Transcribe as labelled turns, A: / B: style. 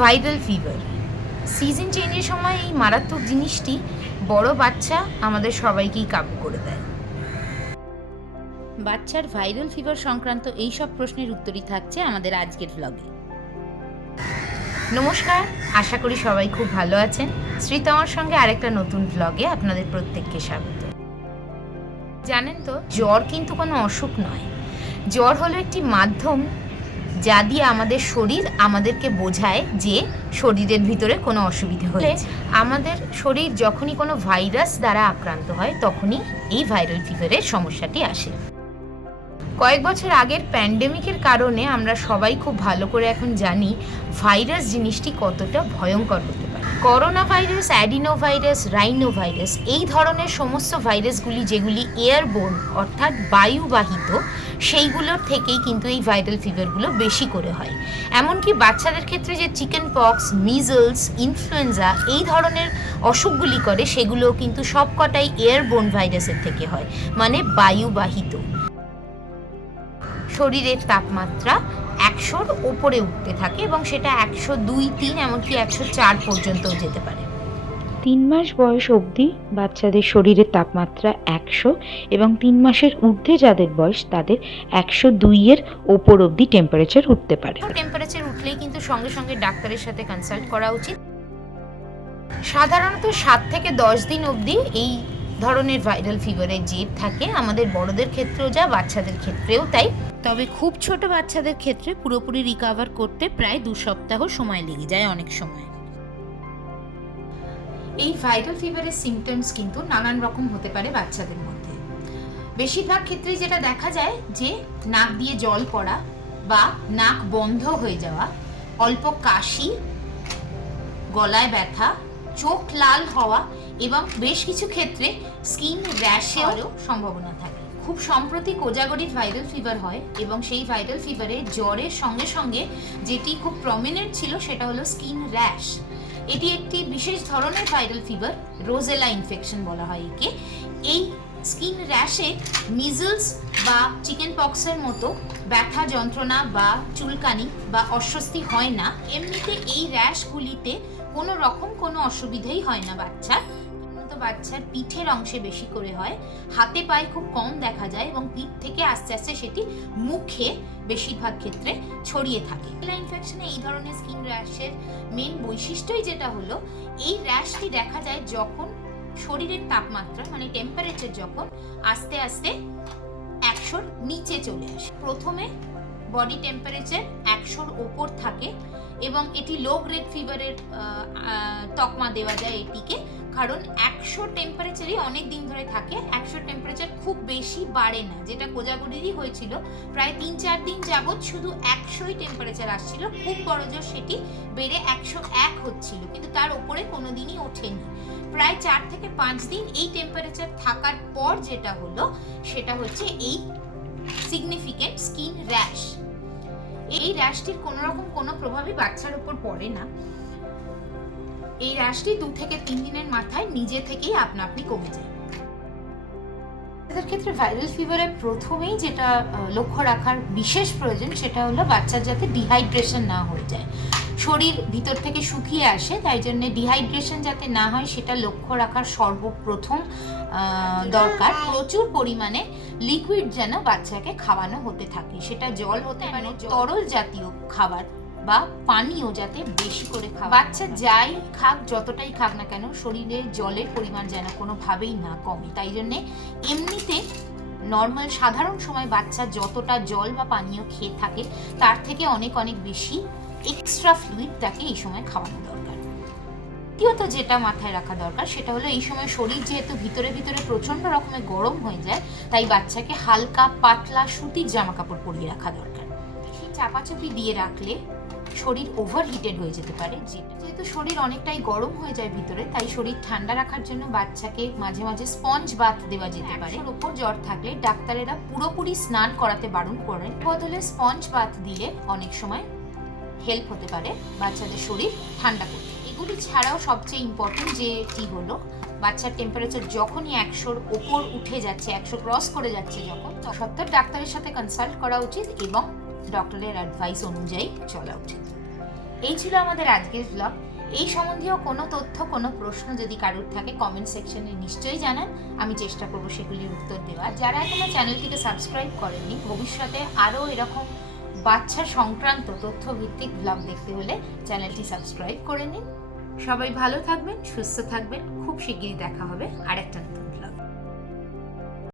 A: Viral fever season চেঞ্জের সময় এই মারাত্মক জিনিসটি বড় বাচ্চা আমাদের সবাইকেই কাবু করে দেয়। বাচ্চার ভাইরাল ফিভার সংক্রান্ত এই সব প্রশ্নের উত্তরই থাকছে আমাদের আজকের ব্লগে নমস্কার, আশা করি সবাই খুব ভালো আছেন। শ্রীতমার সঙ্গে আরেকটা নতুন ব্লগে আপনাদের প্রত্যেককে স্বাগত। জানেন তো, জ্বর কিন্তু কোনো অসুখ নয়। জ্বর হলো একটি মাধ্যম যা দিয়ে আমাদের শরীর আমাদেরকে বোঝায় যে শরীরের ভিতরে কোনো অসুবিধা হলে আমাদের শরীর যখনই কোনো ভাইরাস দ্বারা আক্রান্ত হয় তখনই এই ভাইরাল ফিভারের সমস্যাটি আসে। কয়েক বছর আগের প্যান্ডেমিকের কারণে আমরা সবাই খুব ভালো করে এখন জানি ভাইরাস জিনিসটি কতটা ভয়ঙ্কর হতে corona virus adeno virus rhino virus এই ধরনের সমস্ত ভাইরাসগুলি যেগুলি এয়ারবোন অর্থাৎ বায়ুবাহিত, সেইগুলোর থেকেই কিন্তু এই ভাইরাল ফিভারগুলো বেশি করে হয়। এমনকি বাচ্চাদের ক্ষেত্রে যে চিকেন পক্স, মিজলস, ইনফ্লুয়েঞ্জা, এই ধরনের অসুখগুলি করে, সেগুলোও কিন্তু সবকটাই এয়ারবোন ভাইরাসের থেকে হয় মানে বায়ুবাহিত। শরীরের তাপমাত্রা একশোর ওপরে উঠতে থাকে এবং সেটা একশো দুই তিন এমনকি একশো চার পর্যন্তও যেতে পারে।
B: তিন মাস বয়স অবধি বাচ্চাদের শরীরের তাপমাত্রা একশো এবং তিন মাসের ঊর্ধ্বে যাদের বয়স তাদের একশো দুইয়ের ওপর অবধি টেম্পারেচার উঠতে পারে।
A: টেম্পারেচার উঠলেই কিন্তু সঙ্গে সঙ্গে ডাক্তারের সাথে কনসাল্ট করা উচিত। সাধারণত সাত থেকে দশ দিন অবধি এই ধরনের ভাইরাল ফিভারের জেদ থাকে। আমাদের বড়দের ক্ষেত্রেও যা বাচ্চাদের ক্ষেত্রেও তাই। তবে খুব ছোট বাচ্চাদের ক্ষেত্রে পুরোপুরি রিকভার করতে প্রায় দু সপ্তাহ সময় লেগে যায় অনেক সময়। এই ভাইরাল ফিভারের সিমটমস কিন্তু নানান রকম হতে পারে বাচ্চাদের মধ্যে। বেশিরভাগ ক্ষেত্রেই যেটা দেখা যায় যে নাক দিয়ে জল পড়া বা নাক বন্ধ হয়ে যাওয়া, অল্প কাশি, গলায় ব্যথা, চোখ লাল হওয়া এবং বেশ কিছু ক্ষেত্রে স্কিন র্যাশেরও সম্ভাবনা থাকে। খুব সম্প্রতি কোজাগরির ভাইরাল ফিভার হয় এবং সেই ভাইরাল ফিভারে জ্বরের সঙ্গে সঙ্গে যেটি খুব প্রমিনেন্ট ছিল সেটা হলো স্কিন র্যাশ এটি একটি বিশেষ ধরনের ভাইরাল ফিভার রোজেলা ইনফেকশন বলা হয় একে। এই স্কিন র্যাশে মিজলস বা চিকেন পক্সের মতো ব্যথা যন্ত্রণা বা চুলকানি বা অস্বস্তি হয় না। এমনিতে এই র্যাশগুলিতে কোনো রকম কোনো অসুবিধাই হয় না বাচ্চার। সাধারণত বাচ্চার পিঠের অংশে বেশি করে হয়। হাতে পায়ে খুব কম দেখা যায় এবং পিঠ থেকে আস্তে আস্তে সেটি মুখে বেশিরভাগ ক্ষেত্রে ছড়িয়ে থাকে। ইনফেকশনে এই ধরনের স্কিন র্যাশের মেন বৈশিষ্ট্যই যেটা হলো, এই র্যাশটি দেখা যায় যখন শরীরের তাপমাত্রা মানে টেম্পারেচার যখন আস্তে আস্তে একশোর নিচে চলে আসে। প্রথমে বডি টেম্পারেচার একশোর ওপর থাকে এবং এটি লো গ্রেড ফিভারের তকমা দেওয়া যায় এটিকে। কারণ একশো টেম্পারেচারই অনেক দিন ধরে থাকে, একশো টেম্পারেচার খুব বেশি বাড়ে না, যেটা কোজাগরিরই হয়েছিল। প্রায় তিন চার দিন যাবৎ শুধু একশোই টেম্পারেচার আসছিল, খুব বড় জোর সেটি বেড়ে একশো এক হচ্ছিল, কিন্তু তার উপরে কোনো দিনই ওঠেনি। প্রায় চার থেকে পাঁচ দিন এই টেম্পারেচার থাকার পর যেটা হলো, সেটা হচ্ছে এই সিগনিফিকেন্ট স্কিন র্যাশ এই র্যাশটির কোনো রকম কোনো প্রভাবই বাচ্চার উপর পড়ে না। এই র্যাশটি দু থেকে তিন দিনের মাথায় নিজে থেকেই আপনা আপনি কমে যায়। বাচ্চাদের ক্ষেত্রে ভাইরাল ফিভারের প্রথমেই যেটা লক্ষ্য রাখার বিশেষ প্রয়োজন সেটা হলো বাচ্চার যাতে ডিহাইড্রেশন না হয়ে যায়। শরীর ভিতর থেকে শুকিয়ে আসে তাই জন্য ডিহাইড্রেশন যাতে না হয় সেটা লক্ষ্য রাখার সর্বপ্রথম দরকার। প্রচুর পরিমাণে লিকুইড যেন বাচ্চাকে খাওয়ানো হতে থাকে। সেটা জল হতে পারে তরল জাতীয় খাবার। বা পানীয় যাতে বেশি করে খাওয়া বাচ্চা যাই খাক, যতটাই খাক না কেন, শরীরে জলের পরিমাণ যেন কোনোভাবেই না কমে। তাই জন্যে এমনিতে নর্মাল সাধারণ সময় বাচ্চা যতটা জল বা পানীয় খেয়ে থাকে, তার থেকে অনেক অনেক বেশি এক্সট্রা ফ্লুইড তাকে এই সময় খাওয়ানো দরকার। দ্বিতীয়ত যেটা মাথায় রাখা দরকার, সেটা হলো এই সময় শরীর যেহেতু ভিতরে ভিতরে প্রচণ্ড রকমের গরম হয়ে যায়, তাই বাচ্চাকে হালকা পাতলা সুতির জামা কাপড় পরিয়ে রাখা দরকার। বেশি চাপাচাপি দিয়ে রাখলে শরীর ওভার হিটেড হয়ে যেতে পারে। যেহেতু শরীর অনেকটাই গরম হয়ে যায় ভিতরে তাই শরীর ঠান্ডা রাখার জন্য বাচ্চাকে মাঝে মাঝে স্পঞ্জ বাথ দেওয়া যেতে পারে। ওর ওপর জ্বর থাকলে ডাক্তারেরা পুরোপুরি স্নান করাতে বারণ করেন। বদলে স্পঞ্জ বাথ দিলে অনেক সময় হেল্প হতে পারে বাচ্চাদের শরীর ঠান্ডা করতে। এগুলি ছাড়াও সবচেয়ে ইম্পর্টেন্ট যেটি হলো বাচ্চার টেম্পারেচার যখনই একশোর ওপর উঠে যাচ্ছে একশো ক্রস করে যাচ্ছে যখন সত্তর ডাক্তারের সাথে কনসাল্ট করা উচিত এবং ডক্টরের অ্যাডভাইস অনুযায়ী চলা উচিত। এই ছিল আমাদের আজকের ব্লগ এই সম্বন্ধীয় কোনো তথ্য, কোনো প্রশ্ন যদি কারোর থাকে কমেন্ট সেকশনে নিশ্চয়ই জানান। আমি চেষ্টা করব সেগুলির উত্তর দেওয়ার। যারা এখনও চ্যানেলটিকে সাবস্ক্রাইব করেননি, ভবিষ্যতে আরও এরকম বাচ্চা সংক্রান্ত তথ্য ভিত্তিক ব্লগ দেখতে হলে চ্যানেলটি সাবস্ক্রাইব করে নিন। সবাই ভালো থাকবেন, সুস্থ থাকবেন। খুব শিগগিরই দেখা হবে আরেকটা